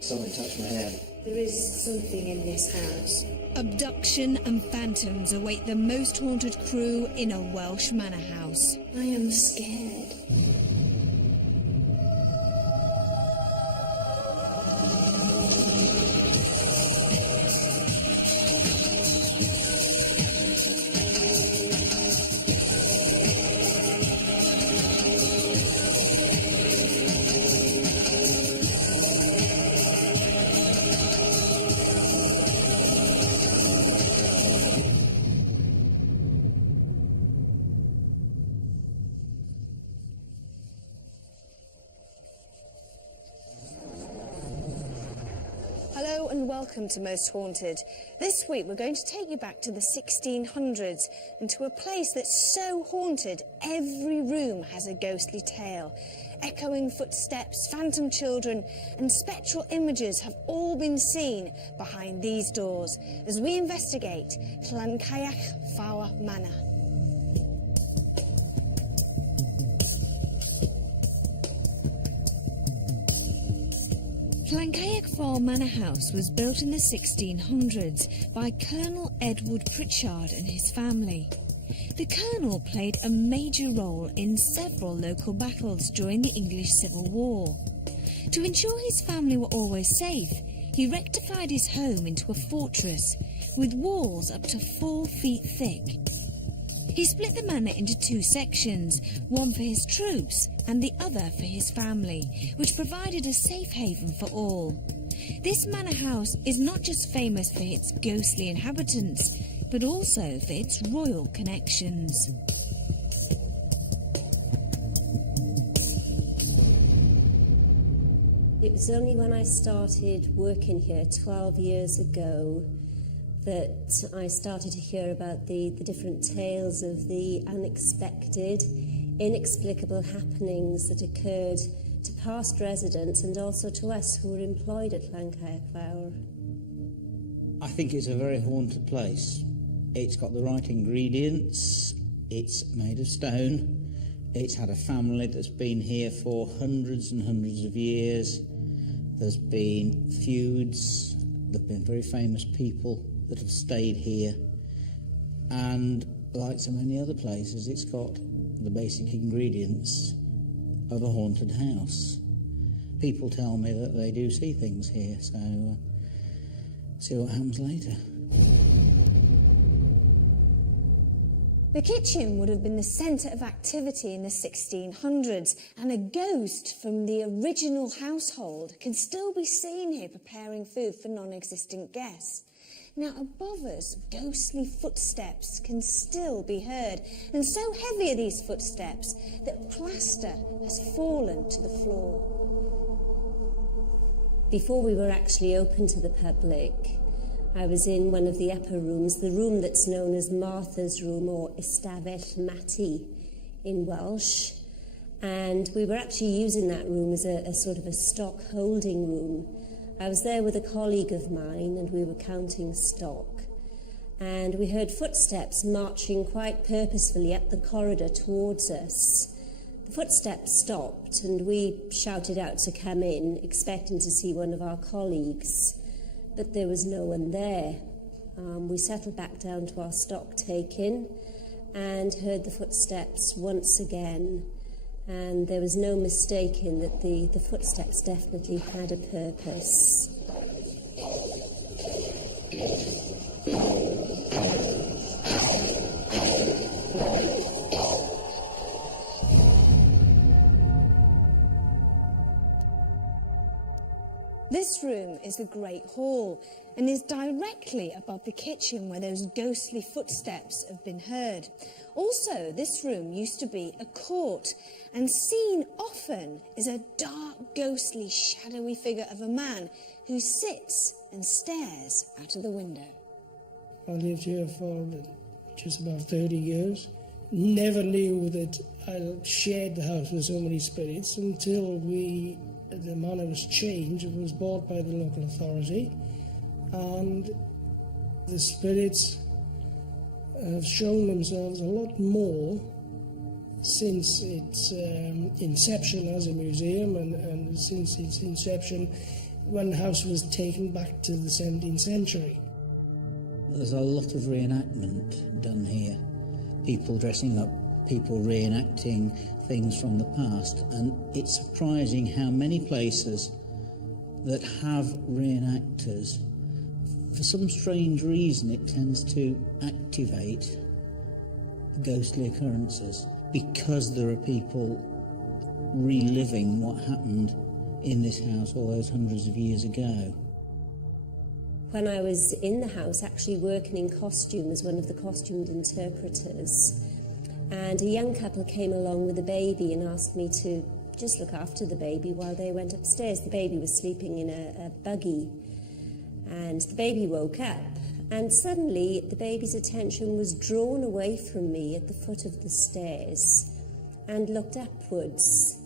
Something touched my head. There is something in this house. Abduction and phantoms await the most haunted crew in a Welsh manor house. I am scared. Hello and welcome to Most Haunted. This week we're going to take you back to the 1600s and to a place that's so haunted every room has a ghostly tale. Echoing footsteps, phantom children and spectral images have all been seen behind these doors as we investigate Llancaiach Fawr Manor. Llancaiach Fawr Manor House was built in the 1600s by Colonel Edward Pritchard and his family. The Colonel played a major role in several local battles during the English Civil War. To ensure his family were always safe, he rectified his home into a fortress with walls up to 4 feet thick. He split the manor into 2 sections, one for his troops and the other for his family, which provided a safe haven for all. This manor house is not just famous for its ghostly inhabitants, but also for its royal connections. It was only when I started working here 12 years ago that I started to hear about the different tales of the unexpected, inexplicable happenings that occurred to past residents and also to us who were employed at Llancaiach Fawr. I think it's a very haunted place. It's got the right ingredients, it's made of stone, it's had a family that's been here for hundreds and hundreds of years. There's been feuds, there have been very famous people that have stayed here, and like so many other places, it's got the basic ingredients of a haunted house. People tell me that they do see things here, so see what happens later. The kitchen would have been the centre of activity in the 1600s, and a ghost from the original household can still be seen here preparing food for non-existent guests. Now, above us, ghostly footsteps can still be heard, and so heavy are these footsteps that plaster has fallen to the floor. Before we were actually open to the public, I was in one of the upper rooms, the room that's known as Martha's room, or Ystafell Mati in Welsh, and we were actually using that room as a sort of a stock holding room. I was there with a colleague of mine and we were counting stock, and we heard footsteps marching quite purposefully up the corridor towards us. The footsteps stopped and we shouted out to come in, expecting to see one of our colleagues, but there was no one there. We settled back down to our stock taking and heard the footsteps once again. And there was no mistaking that the footsteps definitely had a purpose. This room is the Great Hall and is directly above the kitchen where those ghostly footsteps have been heard. Also, this room used to be a court, and seen often is a dark, ghostly, shadowy figure of a man who sits and stares out of the window. I lived here for just about 30 years. Never knew that I shared the house with so many spirits until the manor was changed. It was bought by the local authority, and the spirits have shown themselves a lot more since its inception as a museum, and since its inception when the house was taken back to the 17th century. There's a lot of reenactment done here. People dressing up, people reenacting things from the past, and it's surprising how many places that have reenactors, for some strange reason, it tends to activate ghostly occurrences because there are people reliving what happened in this house all those hundreds of years ago. When I was in the house, actually working in costume as one of the costumed interpreters, and a young couple came along with a baby and asked me to just look after the baby while they went upstairs. The baby was sleeping in a buggy, and the baby woke up, and suddenly the baby's attention was drawn away from me at the foot of the stairs and looked upwards,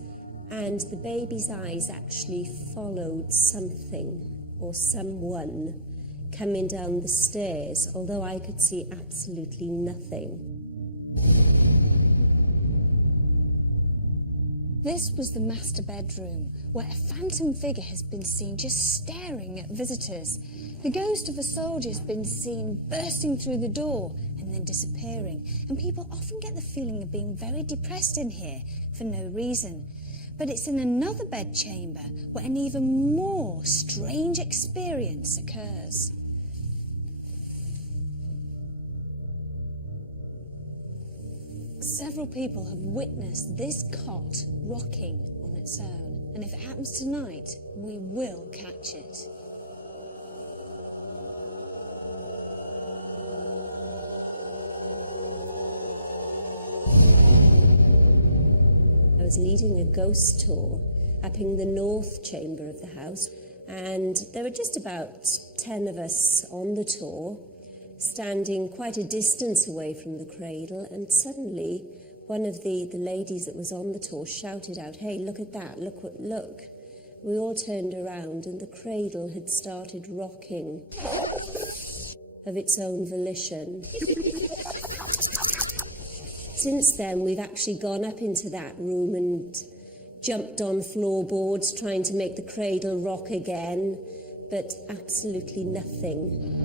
and the baby's eyes actually followed something or someone coming down the stairs, although I could see absolutely nothing. This was the master bedroom, where a phantom figure has been seen just staring at visitors. The ghost of a soldier has been seen bursting through the door and then disappearing, and people often get the feeling of being very depressed in here for no reason. But it's in another bedchamber where an even more strange experience occurs. Several people have witnessed this cot rocking on its own, and if it happens tonight, we will catch it. I was leading a ghost tour up in the north chamber of the house, and there were just about 10 of us on the tour, standing quite a distance away from the cradle, and suddenly one of the ladies that was on the tour shouted out, "Hey, look at that, look." We all turned around, and the cradle had started rocking of its own volition. Since then, we've actually gone up into that room and jumped on floorboards trying to make the cradle rock again, but absolutely nothing.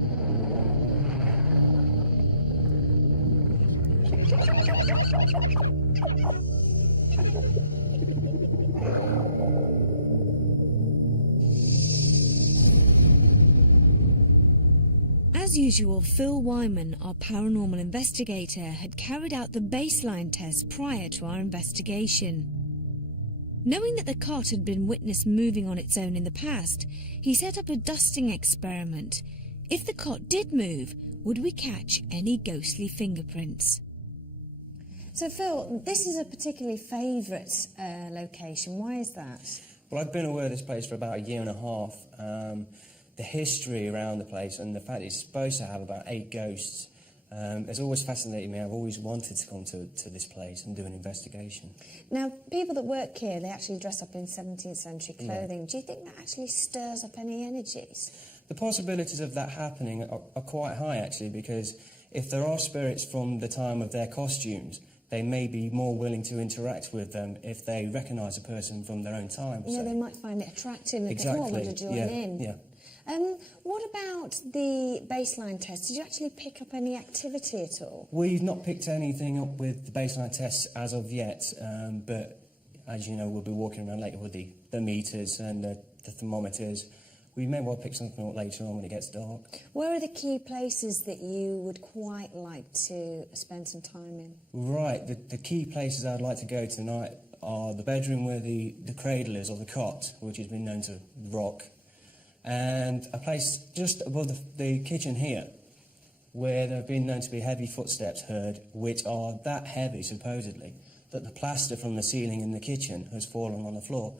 As usual, Phil Wyman, our paranormal investigator, had carried out the baseline test prior to our investigation. Knowing that the cot had been witnessed moving on its own in the past, he set up a dusting experiment. If the cot did move, would we catch any ghostly fingerprints? So Phil, this is a particularly favourite location. Why is that? Well, I've been aware of this place for about a year and a half. The history around the place and the fact it's supposed to have about 8 ghosts has always fascinated me. I've always wanted to come to this place and do an investigation. Now, people that work here, they actually dress up in 17th century clothing. Yeah. Do you think that actually stirs up any energies? The possibilities of that happening are quite high, actually, because if there are spirits from the time of their costumes, they may be more willing to interact with them if they recognise a person from their own time. Yeah, so they might find it attractive and exactly. think, oh, I want to join in. Yeah. What about the baseline test? Did you actually pick up any activity at all? We've not picked anything up with the baseline tests as of yet, but as you know, we'll be walking around later with the meters and the thermometers. We may well pick something up later on when it gets dark. Where are the key places that you would quite like to spend some time in? Right, the key places I'd like to go tonight are the bedroom where the cradle is, or the cot, which has been known to rock, and a place just above the kitchen here, where there have been known to be heavy footsteps heard, which are that heavy, supposedly, that the plaster from the ceiling in the kitchen has fallen on the floor.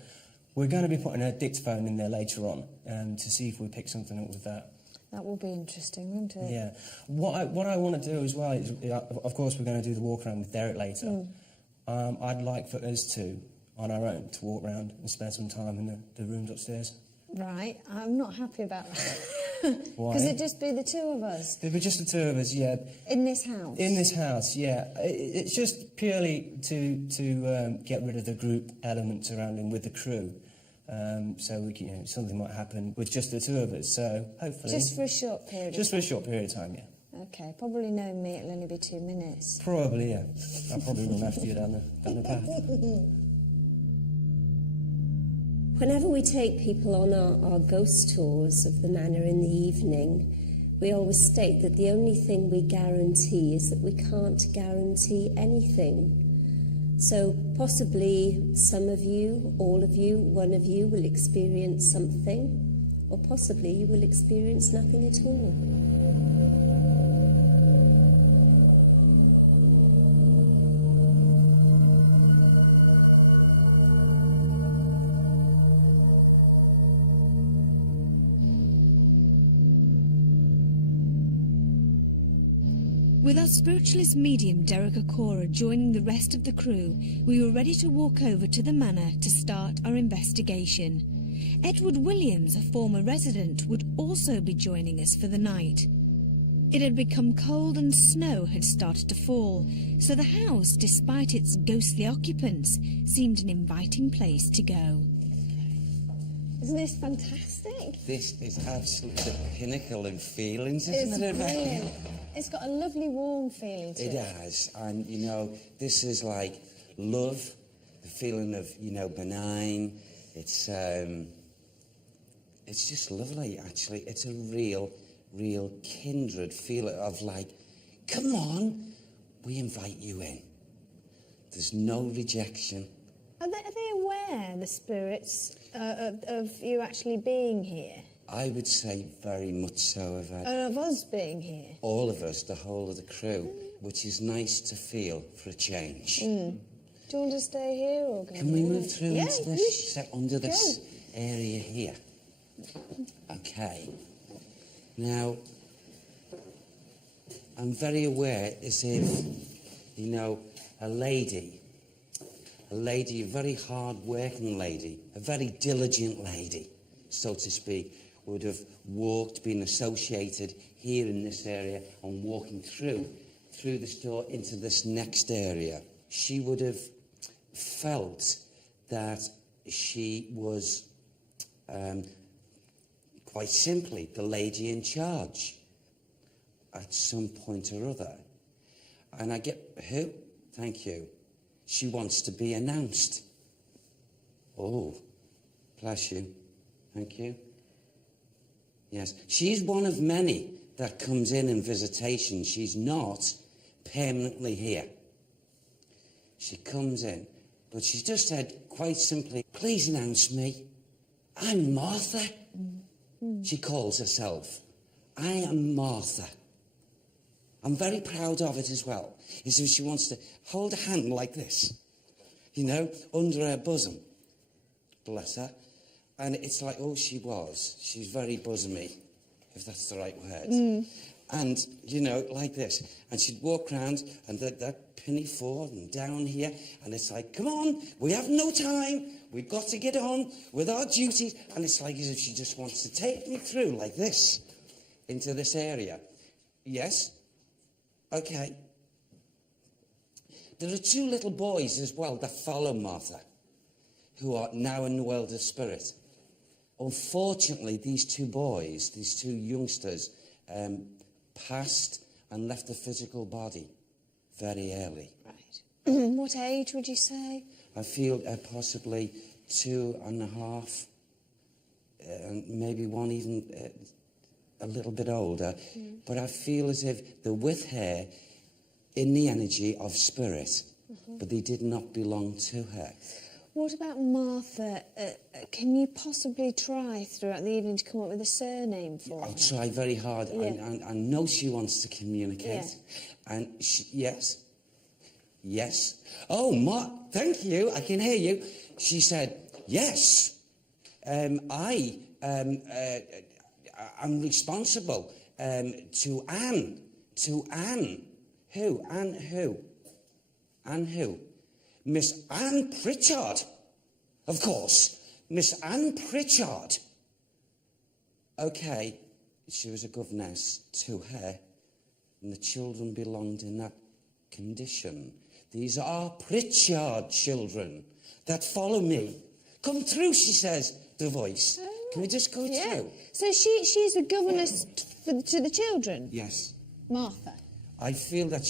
We're going to be putting a dictaphone in there later on to see if we pick something up with that. That will be interesting, won't it? Yeah. What I want to do as well is, of course, we're going to do the walk around with Derek later. I'd like for us to, on our own, to walk around and spend some time in the rooms upstairs. Right. I'm not happy about that. Why? Because it'd just be the two of us. It'd be just the two of us, yeah. In this house? In this house, yeah. It's just purely to get rid of the group element surrounding with the crew. So something might happen with just the two of us. So hopefully, Just for a short period. just for a short period of time, yeah. Okay, probably knowing me, it'll only be 2 minutes. Probably, yeah. I'll probably run after you down the path. Whenever we take people on our ghost tours of the manor in the evening, we always state that the only thing we guarantee is that we can't guarantee anything. So possibly some of you, all of you, one of you will experience something, or possibly you will experience nothing at all. With our spiritualist medium Derek Okora joining the rest of the crew, we were ready to walk over to the manor to start our investigation. Edward Williams, a former resident, would also be joining us for the night. It had become cold and snow had started to fall, so the house, despite its ghostly occupants, seemed an inviting place to go. Isn't this fantastic? This is absolutely the pinnacle in feelings, isn't it, Rebecca? Brilliant. It's got a lovely warm feeling to it. It has, and this is like love, the feeling of benign. It's just lovely, actually. It's a real kindred feeling of like, come on, we invite you in. There's no rejection. Are they aware, the spirits, of you actually being here? I would say very much so, Yvette. And of us being here? All of us, the whole of the crew, which is nice to feel for a change. Do you want to stay here or go? Can we move through Yeah, into this, under this area here? Okay. Now, I'm very aware as if, a lady, a very hard-working lady, a very diligent lady, so to speak, would have been associated here in this area and walking through this door into this next area. She would have felt that she was, quite simply, the lady in charge at some point or other. And I get, who? Thank you. She wants to be announced. Oh, bless you. Thank you. Yes, she's one of many that comes in visitation. She's not permanently here. She comes in, but she's just said quite simply, please announce me. I'm Martha. She calls herself. I am Martha. I'm very proud of it as well. As if she wants to hold a hand like this, under her bosom. Bless her. And it's like, she's very bosomy, if that's the right word. And, like this. And she'd walk round and that pinny forward and down here. And it's like, come on, we have no time. We've got to get on with our duties. And it's like as if she just wants to take me through like this, into this area. Yes? Okay. There are two little boys as well that follow Martha, who are now in the world of spirit. Unfortunately, these two boys, these two youngsters, passed and left the physical body very early. Right. What age would you say? I feel possibly 2.5, maybe one even a little bit older. But I feel as if they're with her in the energy of spirit, but they did not belong to her. What about Martha? Can you possibly try throughout the evening to come up with a surname for her? I'll try very hard. Yeah. I know she wants to communicate. Yeah. And yes. Oh, thank you. I can hear you. She said, yes. I'm responsible to Anne. To Anne. Who? Anne who? Anne who? Miss Anne Pritchard. Of course. Miss Anne Pritchard. Okay. She was a governess to her, and the children belonged in that condition. These are Pritchard children that follow me Come through, she says, the voice. Can we just go through? So she's the governess to the children? Yes. Martha? I feel that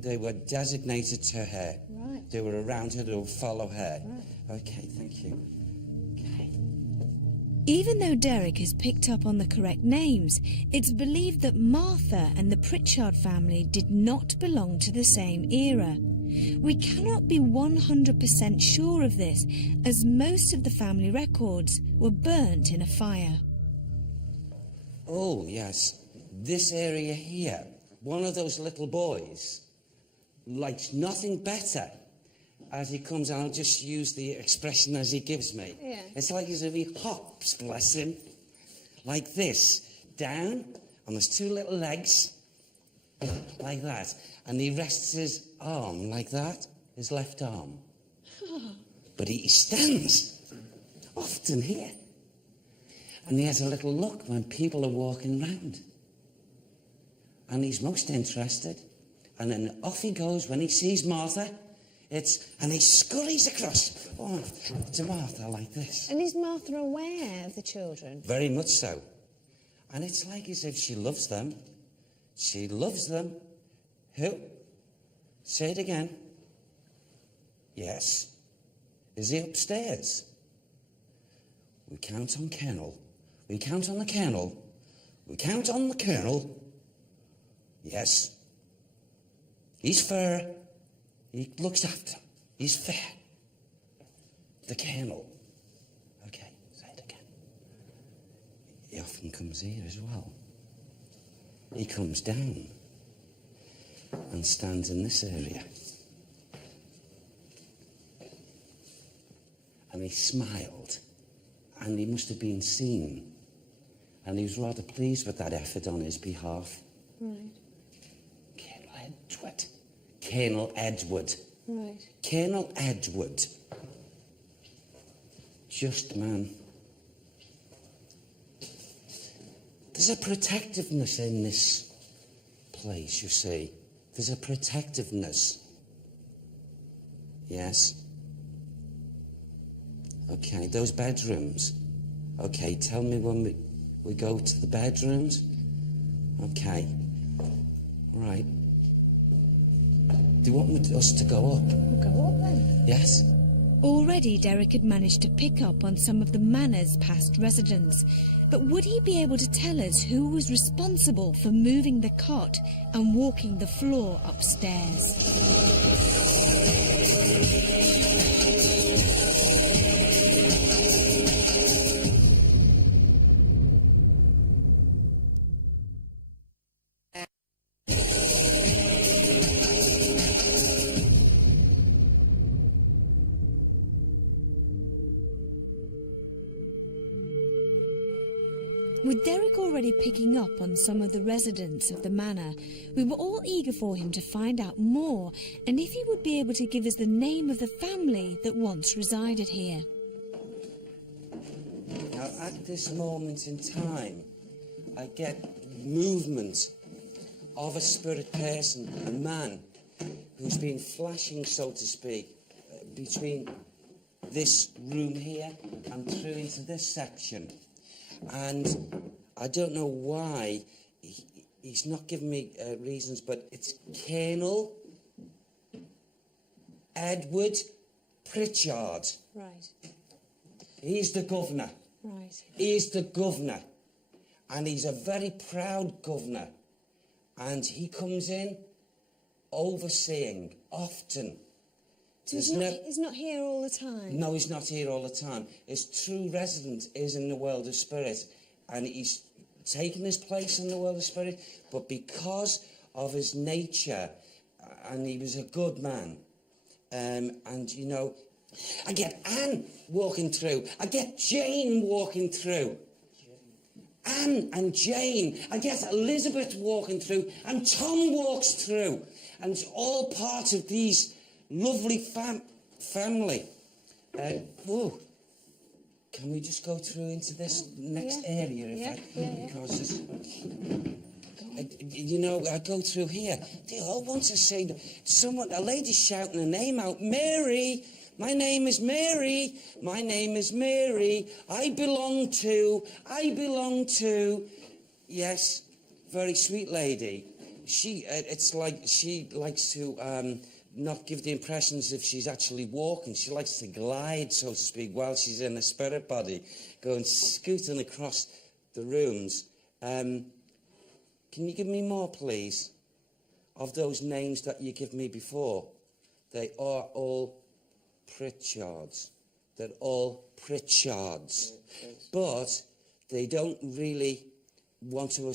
they were designated to her. Right. They were around her, they would follow her. Right. Okay, thank you. Okay. Even though Derek has picked up on the correct names, it's believed that Martha and the Pritchard family did not belong to the same era. We cannot be 100% sure of this, as most of the family records were burnt in a fire. Oh, yes. This area here, one of those little boys likes nothing better as he comes out. I'll just use the expression as he gives me. Yeah. It's like as if he hops, bless him, like this, down on his two little legs, like that. And he rests his arm like that, his left arm. But he stands often here. And he has a little look when people are walking round. And he's most interested. And then off he goes when he sees Martha. And he scurries across to Martha like this. And is Martha aware of the children? Very much so. And it's like as if she loves them. She loves them. Who? Say it again. Yes. Is he upstairs? We count on Colonel. We count on the Colonel. We count on the Colonel. Yes. He's fair. He looks after him. He's fair. The Colonel. Okay, say it again. He often comes here as well. He comes down and stands in this area. And he smiled, and he must have been seen. And he was rather pleased with that effort on his behalf. Right. Colonel Edward. Colonel Edward. Right. Colonel Edward. Just man. There's a protectiveness in this place, you see. There's a protectiveness. Yes. Okay, those bedrooms. Okay, tell me when we go to the bedrooms. Okay. Right. Do you want us to go up? We'll go up then. Yes? Already Derek had managed to pick up on some of the Manor's past residents, but would he be able to tell us who was responsible for moving the cot and walking the floor upstairs? With Derek already picking up on some of the residents of the manor, we were all eager for him to find out more and if he would be able to give us the name of the family that once resided here. Now, at this moment in time, I get movement of a spirit person, a man, who's been flashing, so to speak, between this room here and through into this section. And I don't know why, he's not giving me reasons, but it's Colonel Edward Pritchard. Right. He's the governor. Right. He's the governor. And he's a very proud governor. And he comes in overseeing often. So he's not here all the time? No, he's not here all the time. His true residence is in the world of spirit, and he's taken his place in the world of spirit, but because of his nature, and he was a good man, and, you know, I get Anne walking through, I get Jane walking through, Anne and Jane, I get Elizabeth walking through, and Tom walks through, and it's all part of these lovely family. Whoa. Can we just go through into this next area? Because this, you know, I go through here. They all want to say, a lady's shouting her name out, Mary, My name is Mary. My name is Mary. I belong to. Yes, very sweet lady. It's like she likes to not give the impression as if she's actually walking. She likes to glide, so to speak, while she's in a spirit body, going scooting across the rooms. Can you give me more, please, of those names that you gave me before? They are all Pritchards. They're all Pritchards. But they don't really want to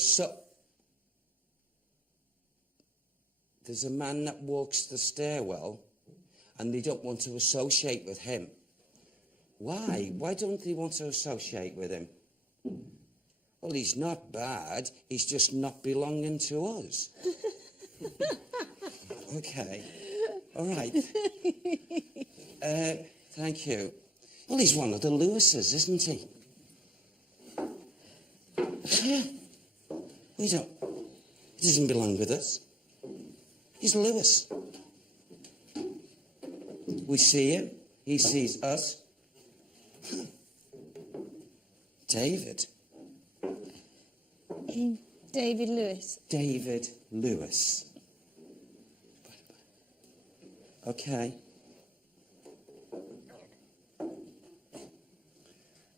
There's a man that walks the stairwell, and they don't want to associate with him. Why? Why don't they want to associate with him? Well, he's not bad. He's just not belonging to us. Okay. All right. Thank you. Well, he's one of the Lewises, isn't he? Yeah. He doesn't belong with us. He's Lewis. We see him. He sees us. David. David Lewis. David Lewis. Okay. The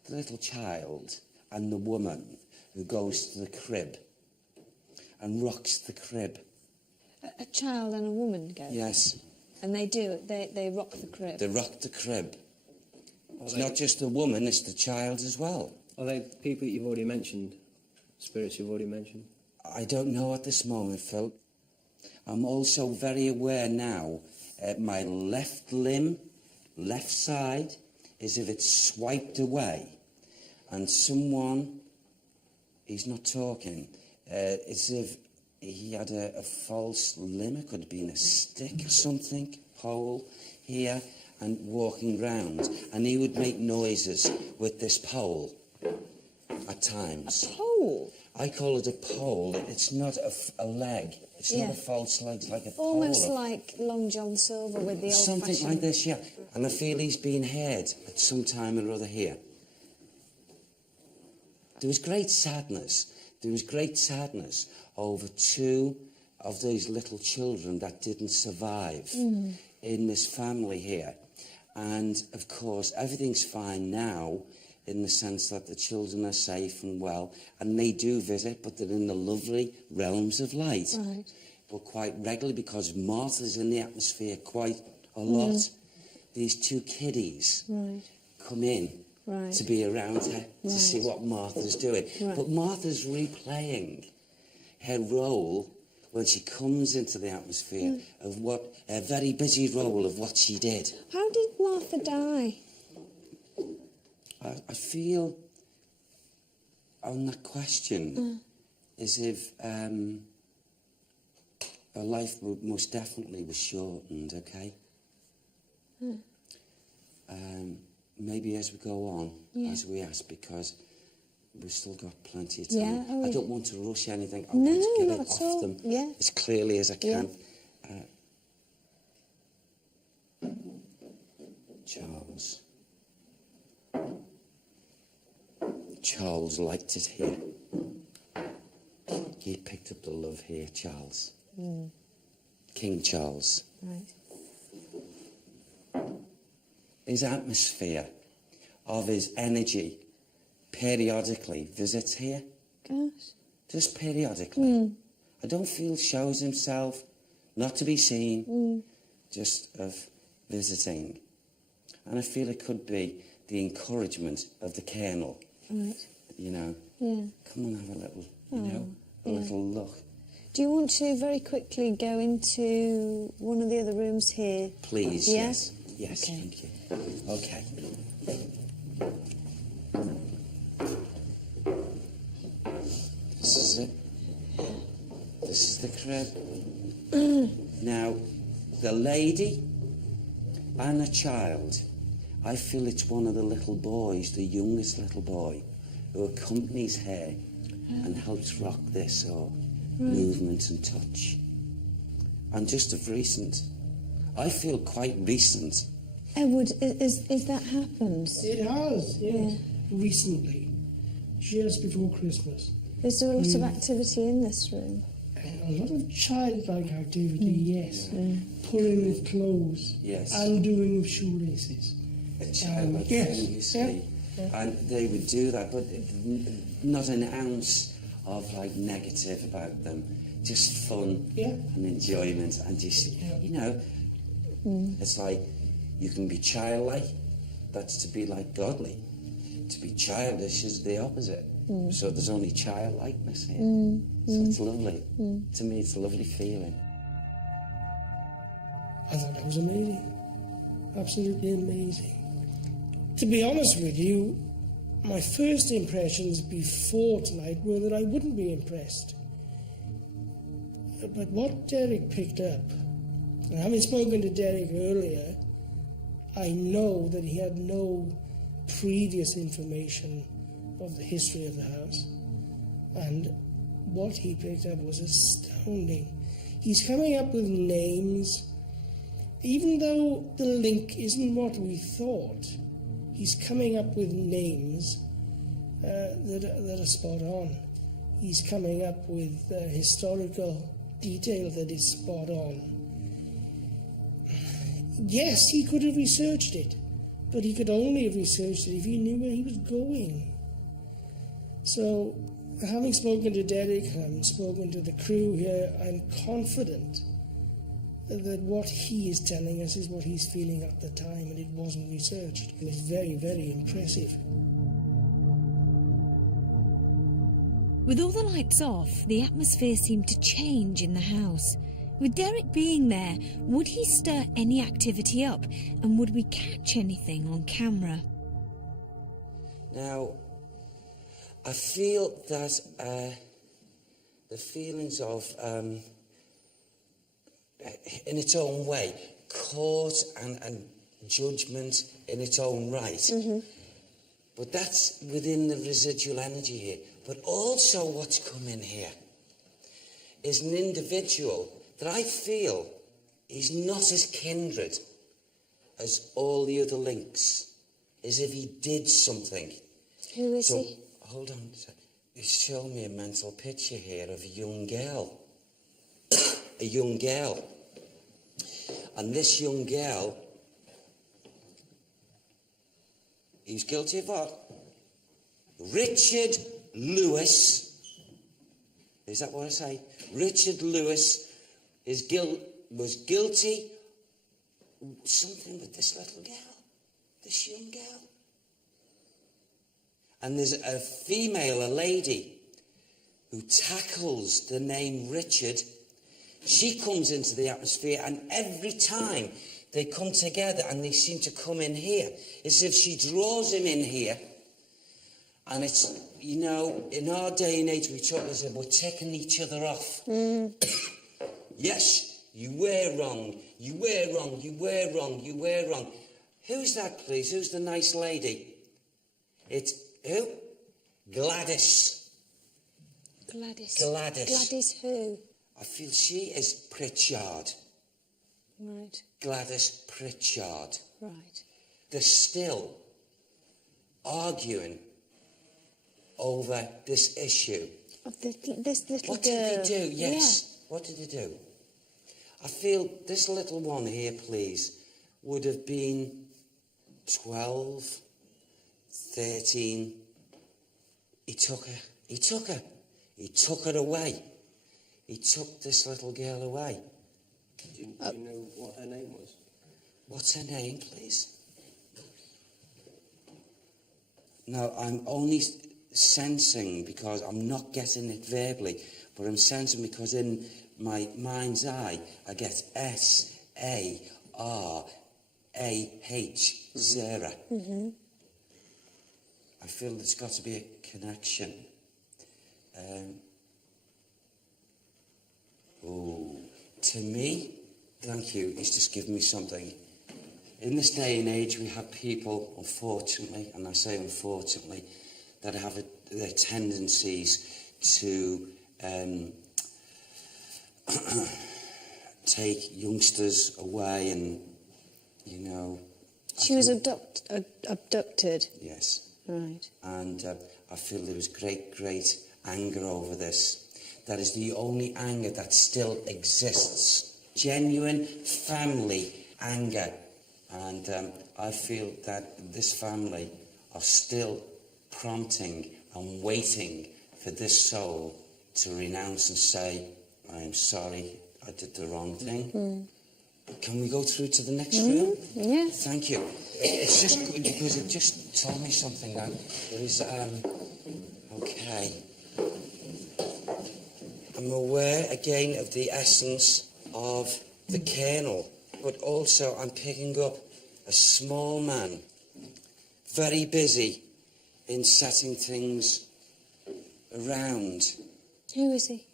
little child and the woman who goes to the crib and rocks the crib. A child and a woman go? Yes. And they rock the crib? They rock the crib. It's not just the woman, it's the child as well. Are they people that you've already mentioned? Spirits you've already mentioned? I don't know at this moment, Phil. I'm also very aware now, my left limb, left side, is if it's swiped away. And someone, he's not talking, it's as if he had a false limb. It could have been a stick or something, pole here, and walking round. And he would make noises with this pole at times. A pole? I call it a pole. It's not a leg. It's not a false leg. It's like a pole. Almost like Long John Silver with the old-fashioned... Something like this, yeah. And I feel he's been heard at some time or other here. There was great sadness. There was great sadness over two of those little children that didn't survive in this family here. And, of course, everything's fine now in the sense that the children are safe and well, and they do visit, but they're in the lovely realms of light. Right. But quite regularly, because Martha's in the atmosphere quite a lot, these two kiddies come in to be around her, to see what Martha's doing. Right. But Martha's replaying her role when she comes into the atmosphere of what, a very busy role of what she did. How did Martha die? I feel on that question as if her life most definitely was shortened, okay? Maybe as we go on, as we ask, because we've still got plenty of time. Yeah, I don't want to rush anything. I want to get it off them as clearly as I can. Charles. Charles liked it here. He picked up the love here, Charles. King Charles. Right. His atmosphere of his energy periodically visits here. Gosh. Just periodically. I don't feel shows himself, not to be seen, just of visiting. And I feel it could be the encouragement of the Colonel. Right. You know. Yeah. Come on, have a little, you know, a little look. Do you want to very quickly go into one of the other rooms here? Please, Yeah? yes. Yes, Okay. thank you. Okay. This is it. This is the crib. Now, the lady and a child, I feel it's one of the little boys, the youngest little boy, who accompanies her and helps rock this or movement and touch. And just of recent, I feel quite recent, Edward, is that happened? It has, yes. Recently, just before Christmas. Is there a lot of activity in this room? A lot of childlike activity, yes. Pulling of clothes. Yes. Undoing of shoelaces. A childlike thing, you see. And they would do that, but not an ounce of like negative about them. Just fun and enjoyment, and just, you know, it's like you can be childlike, that's to be like godly. To be childish is the opposite. So there's only childlikeness here. So it's lovely. To me, it's a lovely feeling. I thought that was amazing. Absolutely amazing. To be honest with you, my first impressions before tonight were that I wouldn't be impressed. But what Derek picked up, and having spoken to Derek earlier, I know that he had no previous information of the history of the house. And what he picked up was astounding. He's coming up with names, even though the link isn't what we thought. He's coming up with names that are spot on. He's coming up with historical detail that is spot on. Yes, he could have researched it, but he could only have researched it if he knew where he was going. So, having spoken to Derek, having spoken to the crew here, I'm confident that what he is telling us is what he's feeling at the time, and it wasn't researched. And it's very, very impressive. With all the lights off, the atmosphere seemed to change in the house. With Derek being there, would he stir any activity up, and would we catch anything on camera? Now, I feel that the feelings of, in its own way, court and judgment in its own right. But that's within the residual energy here. But also what's come in here is an individual that I feel is not as kindred as all the other links, as if he did something. Who is he? Hold on. He's showing me a mental picture here of a young girl. A young girl. And this young girl, he's guilty of what? Richard Lewis. Is that what I say? Richard Lewis was guilty something with this little girl, this young girl. And there's a female, a lady, who tackles the name Richard. She comes into the atmosphere, and every time they come together and they seem to come in here, it's as if she draws him in here. And it's, you know, in our day and age, we talk as if we're taking each other off. Yes, you were wrong, you were wrong, you were wrong, you were wrong. Who's that, please? Who's the nice lady? It's who? Gladys. Gladys. Gladys. Gladys who? I feel she is Pritchard. Right. Gladys Pritchard. Right. They're still arguing over this issue. Of this little What girl. did they do? Yes. Yeah. What did they do? I feel this little one here, please, would have been 12, 13. He took her. He took her. He took her away. He took this little girl away. Do you know what her name was? What's her name, please? No, I'm only sensing because I'm not getting it verbally, but I'm sensing because in my mind's eye I get S-A-R-A-H, Sarah. I feel there's got to be a connection. To me, thank you, he's just given me something. In this day and age, we have people, unfortunately, and I say unfortunately, that have their tendencies to take youngsters away and, you know, She was abducted. Yes. Right. And I feel there was great anger over this. That is the only anger that still exists. Genuine family anger. And I feel that this family are still prompting and waiting for this soul to renounce and say, I am sorry, I did the wrong thing. Can we go through to the next room? Yes. Thank you. It's just good because it just told me something that there is, okay. I'm aware again of the essence of the kernel, but also I'm picking up a small man, very busy in setting things around. Who is he?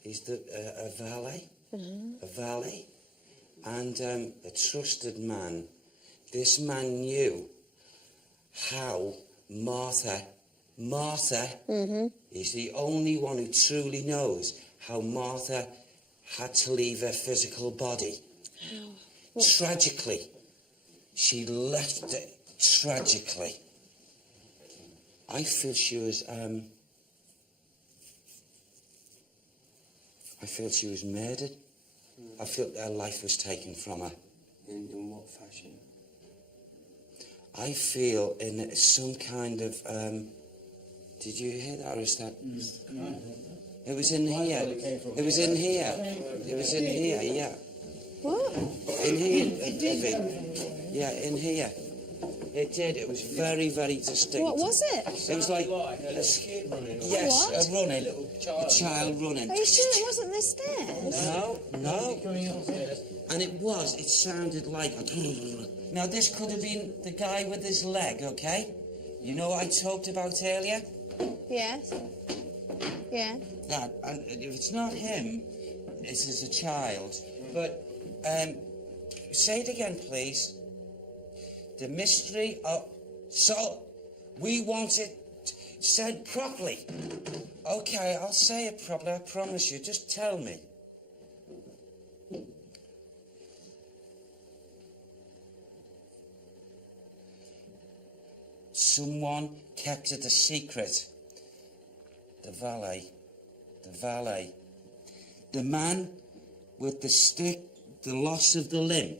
He's a valet, a valet, and a trusted man. This man knew how Martha is the only one who truly knows how Martha had to leave her physical body. How? Tragically. She left it tragically. I feel she was, I feel she was murdered. I feel her life was taken from her. In what fashion? I feel in some kind of, did you hear that or is that? No. It was in here. It was in here. It was in here, yeah. What? In here, Vivi. Yeah, in here. It did. It was very distinct. What was it? It was like a kid running. yes, What? a running, a child running. Are you sure it wasn't the stairs? No. And it sounded like now this could have been the guy with his leg, okay? You know what I talked about earlier? Yes. Yeah. That, and if it's not him, this is a child. But say it again, please. The mystery of... So, we want it said properly. Okay, I'll say it properly, I promise you. Just tell me. Someone kept it a secret. The valet. The man with the stick, the loss of the limb.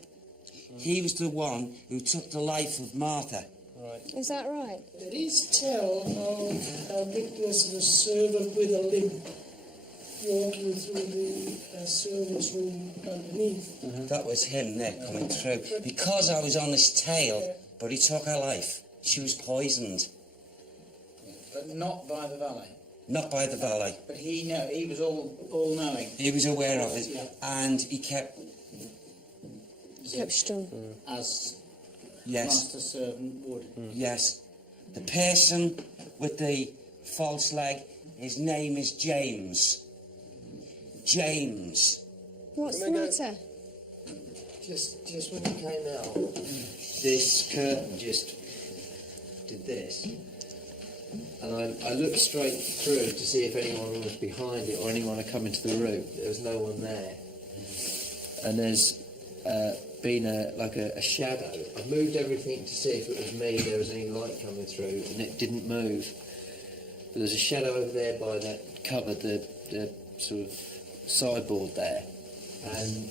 He was the one who took the life of Martha. Right. Is that right? There is tell of a witness of a servant with a limp walking through the servant's room underneath. That was him there coming through. Because I was on his tail, but he took her life. She was poisoned. But not by the valet. Not by the valet. But he was all knowing. He was aware of it. Yeah. And he kept... Kept strong. As Yes. master servant would. Yes. The person with the false leg, his name is James. James. What's the matter? Just when you came out, this curtain just did this. And I looked straight through to see if anyone was behind it or anyone had come into the room. There was no one there. And there's been a shadow. I moved everything to see if it was me, there was any light coming through, and it didn't move. But there's a shadow over there by that cupboard, the sort of sideboard there. And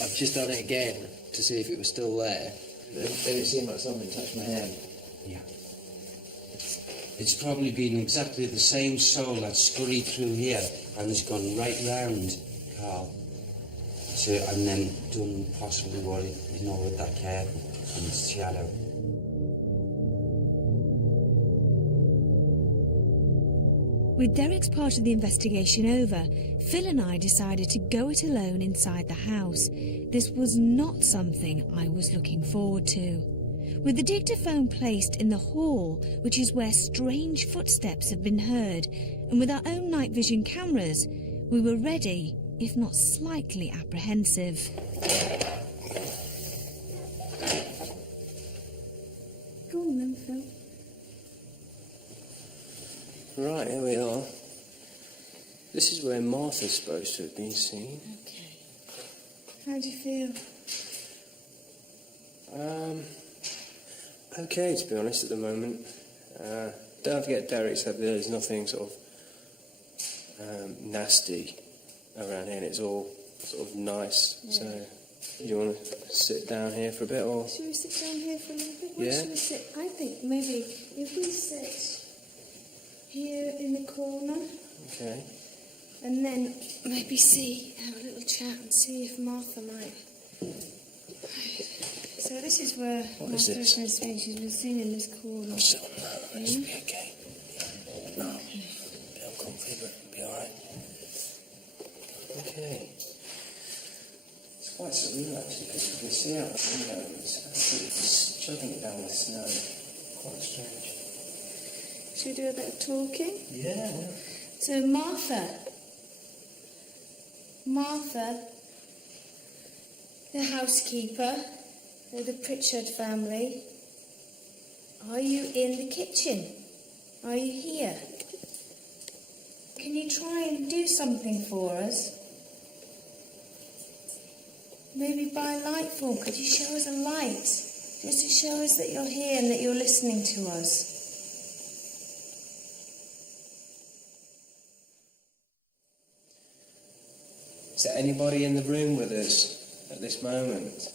I've just done it again to see if it was still there. Then it seemed like something touched my hand. Yeah. It's probably been exactly the same soul that scurried through here and has gone right round, Carl. And then done possibly what with that curtain and its shadow. With Derek's part of the investigation over, Phil and I decided to go it alone inside the house. This was not something I was looking forward to. With the dictaphone placed in the hall, which is where strange footsteps have been heard, and with our own night vision cameras, we were ready, if not slightly apprehensive. Go on then, Phil. Right, here we are. This is where Martha's supposed to have been seen. Okay. How do you feel? Okay, to be honest, at the moment. Don't forget Derek said there's nothing sort of nasty around here, and it's all sort of nice. Yeah. So, do you want to sit down here for a bit, or? Should we sit down here for a little bit? Where should we sit? I think maybe if we sit here in the corner. Okay. And then maybe have a little chat and see if Martha might. So this is where Martha has been sitting. She's been sitting in this corner. I'll sit on that. That should be okay. No, a bit uncomfy, but it'll be alright. Okay. It's quite surreal actually, because you can see out the window, it's absolutely chugging down with snow. Quite strange. Should we do a bit of talking? Yeah. So Martha, the housekeeper of the Pritchard family, are you in the kitchen? Are you here? Can you try and do something for us? Maybe by a light form, could you show us a light? Just to show us that you're here and that you're listening to us. Is there anybody in the room with us at this moment?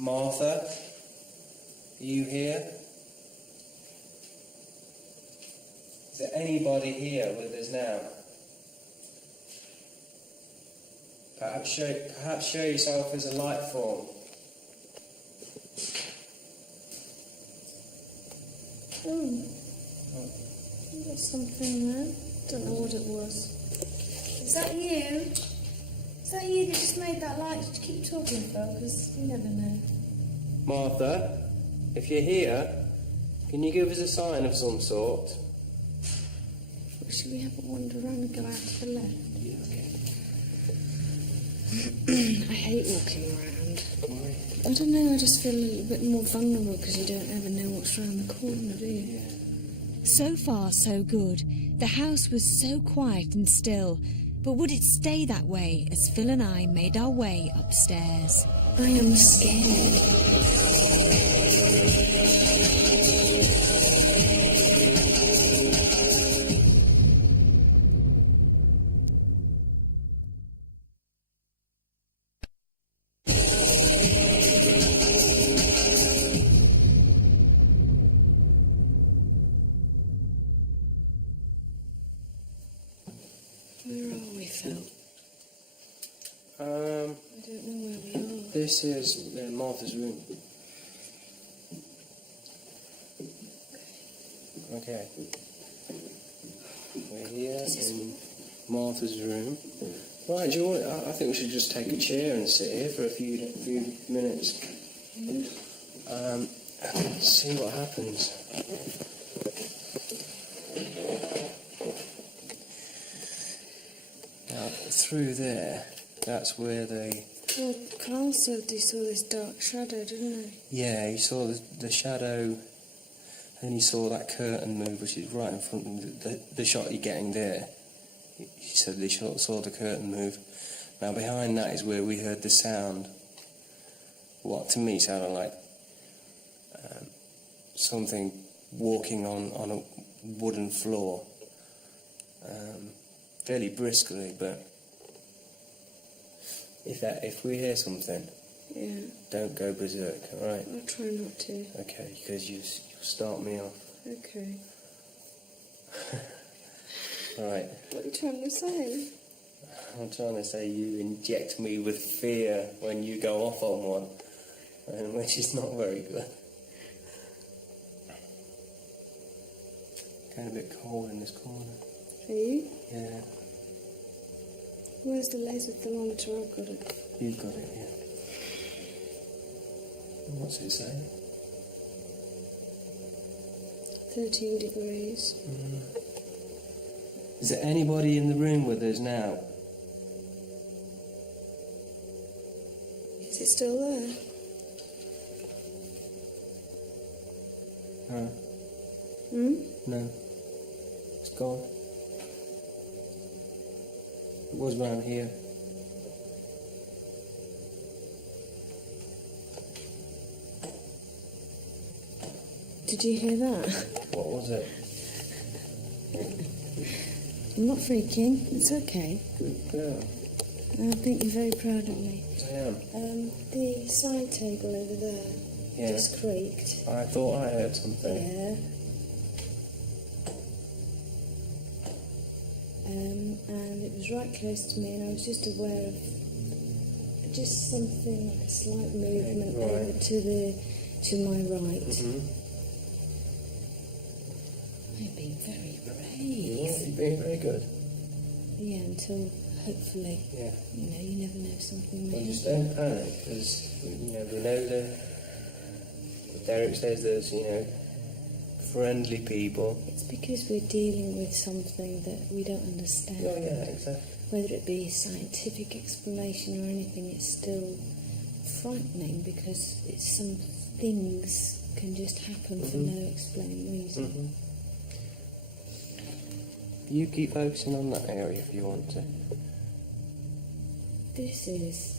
Martha, are you here? Is there anybody here with us now? Perhaps show yourself as a light form. There's something there. Don't know what it was. Is that you? Is that you that just made that light? Just keep talking, Phil, because you never know. Martha, if you're here, can you give us a sign of some sort? Or should we have a wander around and go out to the left? Yeah, okay. I hate walking around. Why? I don't know, I just feel a little bit more vulnerable because you don't ever know what's around the corner, do you? Yeah. So far, so good. The house was so quiet and still. But would it stay that way as Phil and I made our way upstairs? I am scared. Where are we, Phil? I don't know where we are. This is Martha's room. Okay. We're here in Martha's room. Right, do you want? I think we should just take a chair and sit here for a few minutes. See what happens. Now, through there, that's where they... Well, Carl said he saw this dark shadow, didn't he? Yeah, he saw the shadow, and he saw that curtain move, which is right in front of the shot you're getting there. He said they saw the curtain move. Now, behind that is where we heard the sound. What to me sounded like something walking on a wooden floor. Fairly briskly, but if we hear something, Yeah. don't go berserk, all right? I'll try not to. Okay, because you'll start me off. Okay. All right. What are you trying to say? I'm trying to say you inject me with fear when you go off on one, and which is not very good. Getting a bit cold in this corner. Are you? Yeah. Where's the laser thermometer? I've got it. You've got it, yeah. What's it saying? 13 degrees. Is there anybody in the room with us now? Is it still there? No. No. It's gone. It was round here. Did you hear that? What was it? I'm not freaking. It's okay. Good girl. I think you're very proud of me. I am. The side table over there just creaked. I thought I heard something. Yeah. And it was right close to me, and I was just aware of just something like a slight movement over to my right. Mm-hmm. I've been very brave. You've been very good. Yeah, until hopefully. Yeah. You know, you never know, something Well, may just happen. don't panic, because, we know that Derek says there's, friendly people. It's because we're dealing with something that we don't understand. Oh, yeah, exactly. Whether it be a scientific explanation or anything, it's still frightening because some things can just happen for no explained reason. Mm-hmm. You keep focusing on that area if you want to. This is,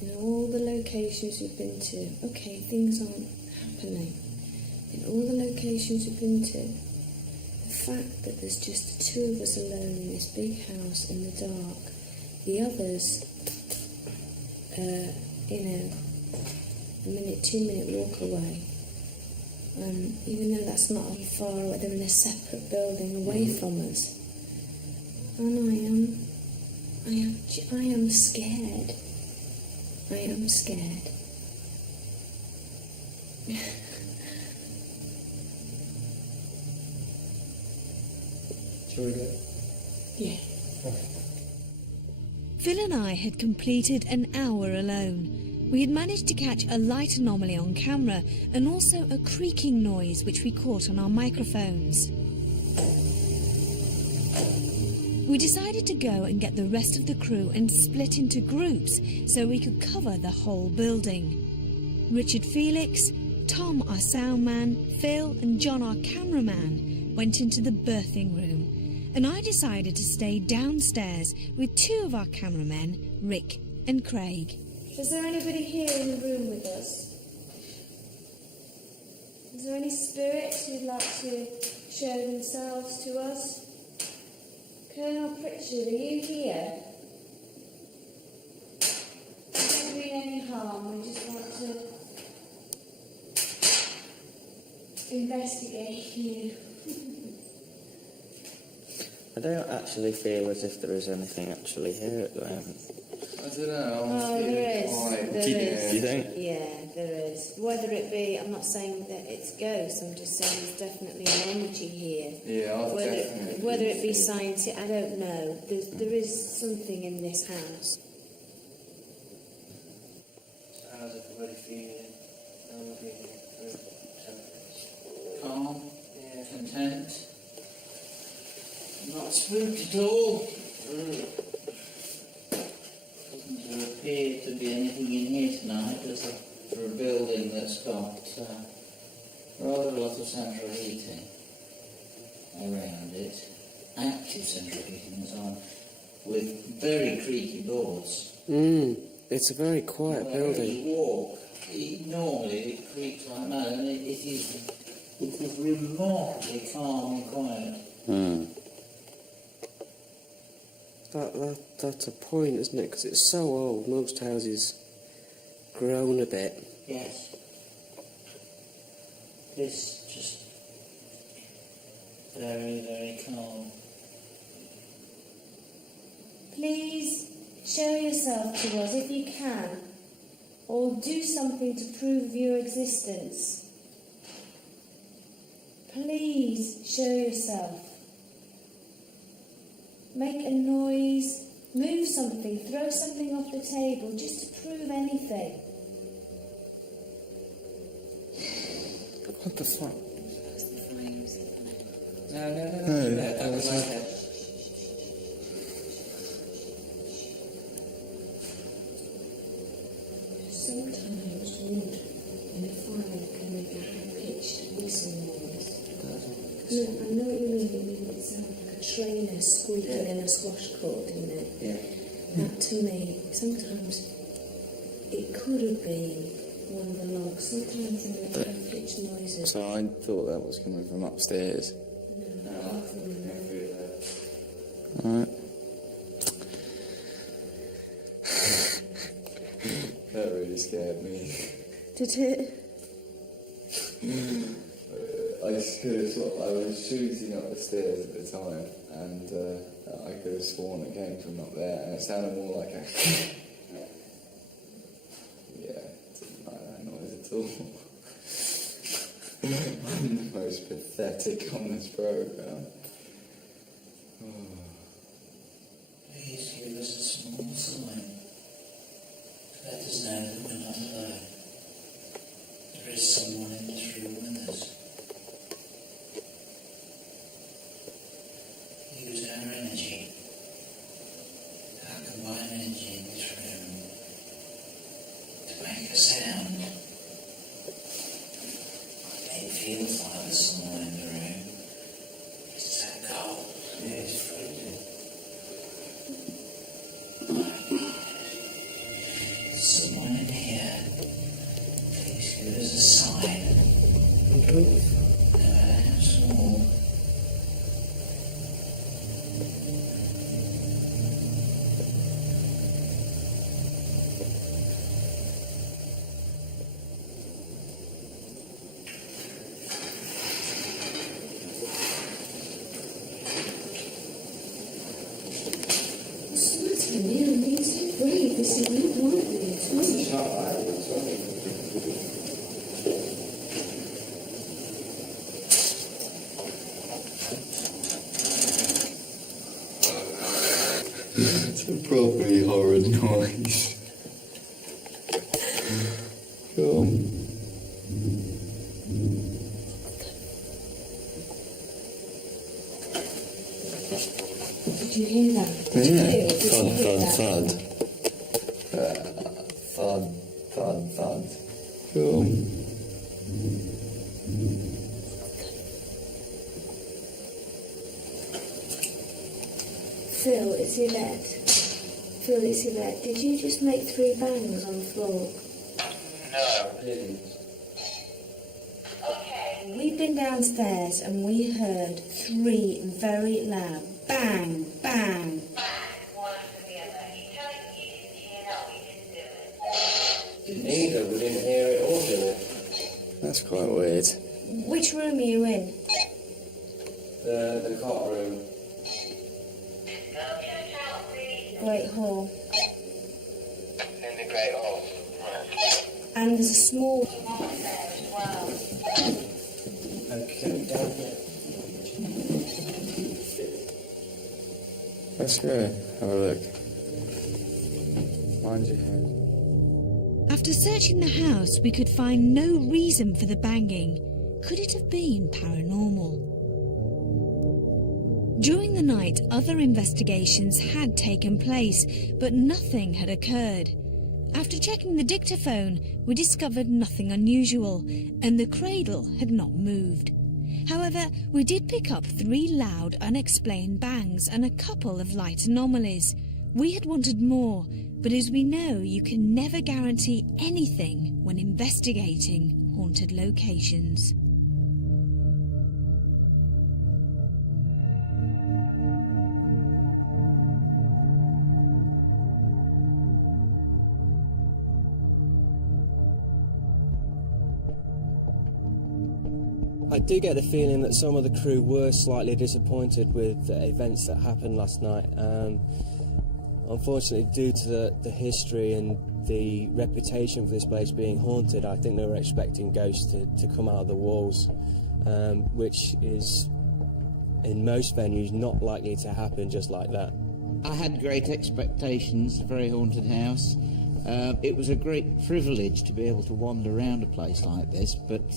in all the locations we've been to, okay, things aren't happening. In all the locations we've been to, the fact that there's just the two of us alone in this big house in the dark, the others, a minute, 2-minute walk away, even though that's not far away, they're in a separate building away from us. And I am scared. I am scared. Shall we go? Yeah. Phil and I had completed an hour alone. We had managed to catch a light anomaly on camera and also a creaking noise which we caught on our microphones. We decided to go and get the rest of the crew and split into groups so we could cover the whole building. Richard Felix, Tom our sound man, Phil and John our cameraman went into the birthing room, and I decided to stay downstairs with two of our cameramen, Rick and Craig. Is there anybody here in the room with us? Is there any spirits who'd like to show themselves to us? Colonel Pritchard, are you here? Don't mean any harm, we just want to investigate you. I don't actually feel as if there is anything actually here at the moment. I don't know. Oh, there is. Do you think? Yeah, there is. Whether it be, I'm not saying that it's ghosts, I'm just saying there's definitely an energy here. Yeah, Whether it be scientific, I don't know. There is something in this house. So how's everybody feeling? Calm, content, not spooked at all. Doesn't appear to be anything in here tonight, does there? For a building that's got rather a lot of central heating around it, active central heating as well, with very creaky boards. It's a very quiet building. You walk, normally it creaks like that, and it is remarkably calm and quiet. That's a point, isn't it? Because it's so old. Most houses grown a bit. Yes. This just very, very calm. Please show yourself to us if you can, or do something to prove your existence. Please show yourself. Make a noise, move something, throw something off the table, just to prove anything. What the fuck? No. Sometimes wood in a fire can make a high-pitched whistle noise. No, I know what you mean. It sounds like a trainer squeaking in a squash court, doesn't it? Yeah. That to me, sometimes it could have been one of the logs. Sometimes they make pitch noises. So I thought that was coming from upstairs. No, half of them. Alright. That really scared me. Did it? I was shooting up the stairs at the time, and I could have sworn it came from up there, and it sounded more like a... Yeah, didn't like that noise at all. I'm the most pathetic on this programme. Please give us a small sign to let us know that we're not alone. There is someone in this room with us. Use our energy, our combined energy in this room, to make a sound. It feels like there's someone in the room. It's so cold. It is freezing. There's someone in here. Please give us a sign. No matter how small. This is not one of them. It's a properly horrid noise. Cool. Did you hear that? Yeah. Thud, thud, thud. Thud, thud, thud. Cool. Phil, it's Yvette. Phil, it's Yvette. Did you just make 3 bangs on the floor? No, I didn't. We've been downstairs and we heard 3 very loud bang, bang. Didn't either, we didn't hear it or do it. That's quite weird. Which room are you in? The cot room. Great Hall. In the Great Hall. And there's a small... Okay, down here. Let's go. Have a look. Mind your head. After searching the house, we could find no reason for the banging. Could it have been paranormal? During the night, other investigations had taken place, but nothing had occurred. After checking the dictaphone, we discovered nothing unusual, and the cradle had not moved. However, we did pick up 3 loud, unexplained bangs and a couple of light anomalies. We had wanted more, but as we know, you can never guarantee anything when investigating haunted locations. I do get the feeling that some of the crew were slightly disappointed with the events that happened last night. Unfortunately, due to the history and the reputation for this place being haunted, I think they were expecting ghosts to come out of the walls, which is, in most venues, not likely to happen just like that. I had great expectations, a very haunted house. It was a great privilege to be able to wander around a place like this, but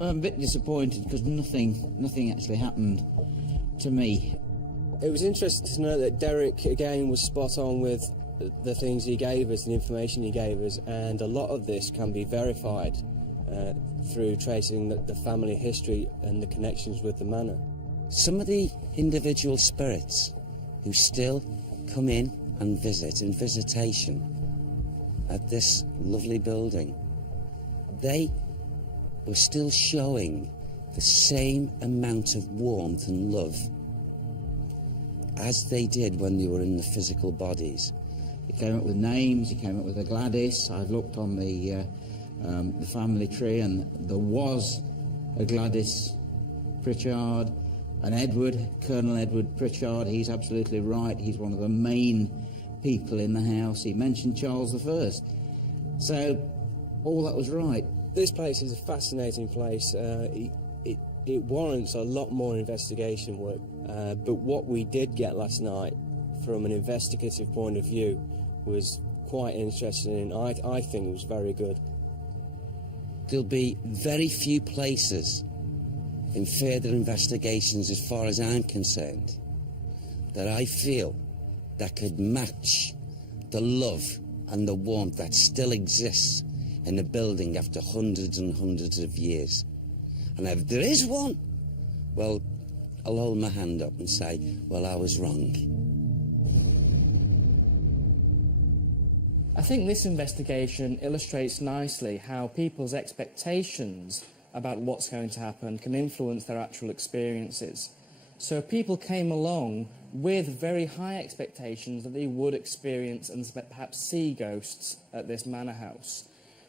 I'm a bit disappointed because nothing actually happened to me. It was interesting to know that Derek, again, was spot on with the things he gave us, the information he gave us, and a lot of this can be verified through tracing the family history and the connections with the manor. Some of the individual spirits who still come in and visit in visitation at this lovely building, they were still showing the same amount of warmth and love as they did when they were in the physical bodies. He came up with names, he came up with a Gladys. I've looked on the family tree, and there was a Gladys Pritchard, an Edward, Colonel Edward Pritchard. He's absolutely right. He's one of the main people in the house. He mentioned Charles I. So all that was right. This place is a fascinating place. It warrants a lot more investigation work, but what we did get last night from an investigative point of view was quite interesting, and I think it was very good. There'll be very few places in further investigations, as far as I'm concerned, that I feel that could match the love and the warmth that still exists in the building after hundreds and hundreds of years. And if there is one, well, I'll hold my hand up and say, well, I was wrong. I think this investigation illustrates nicely how people's expectations about what's going to happen can influence their actual experiences. So people came along with very high expectations that they would experience and perhaps see ghosts at this manor house.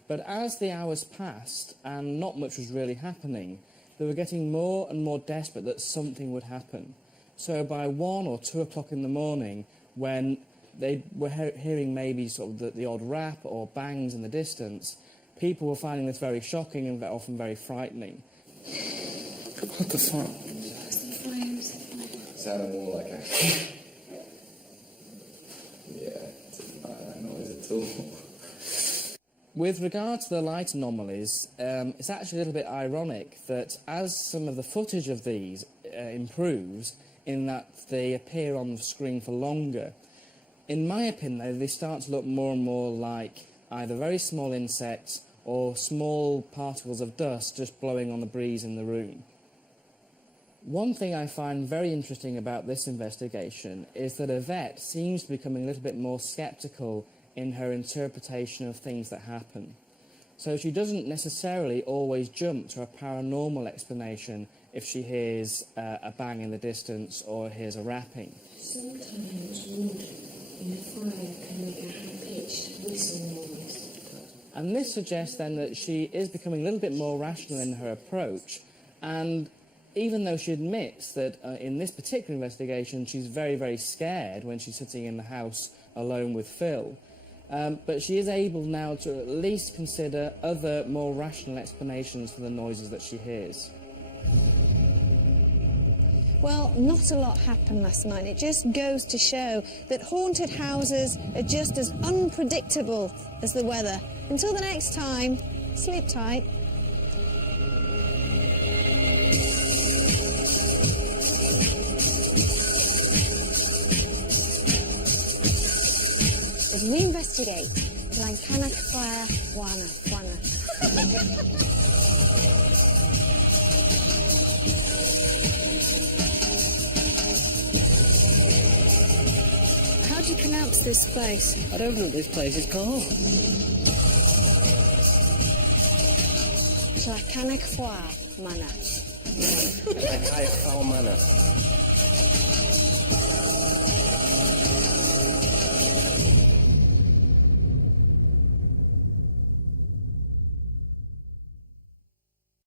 But as the hours passed and not much was really happening, they were getting more and more desperate that something would happen. So by 1 or 2 o'clock in the morning, when they were hearing maybe sort of the odd rap or bangs in the distance, people were finding this very shocking and often very frightening. What the fuck? Sounded more like a... yeah, it doesn't like that noise at all. With regard to the light anomalies, it's actually a little bit ironic that as some of the footage of these improves, in that they appear on the screen for longer, in my opinion, they start to look more and more like either very small insects or small particles of dust just blowing on the breeze in the room. One thing I find very interesting about this investigation is that Yvette seems to be becoming a little bit more sceptical in her interpretation of things that happen. So she doesn't necessarily always jump to a paranormal explanation if she hears a bang in the distance or hears a rapping. Sometimes wood in a fire can make a high-pitched whistle noise. And this suggests then that she is becoming a little bit more rational in her approach, and even though she admits that in this particular investigation she's very, very scared when she's sitting in the house alone with Phil, but she is able now to at least consider other more rational explanations for the noises that she hears. Well, not a lot happened last night. It just goes to show that haunted houses are just as unpredictable as the weather. Until the next time, sleep tight. As we investigate Llancaiach fire, Wana. How do you pronounce this place? I don't know what this place is called. Llancaiach Manor. Llancaiach Manor.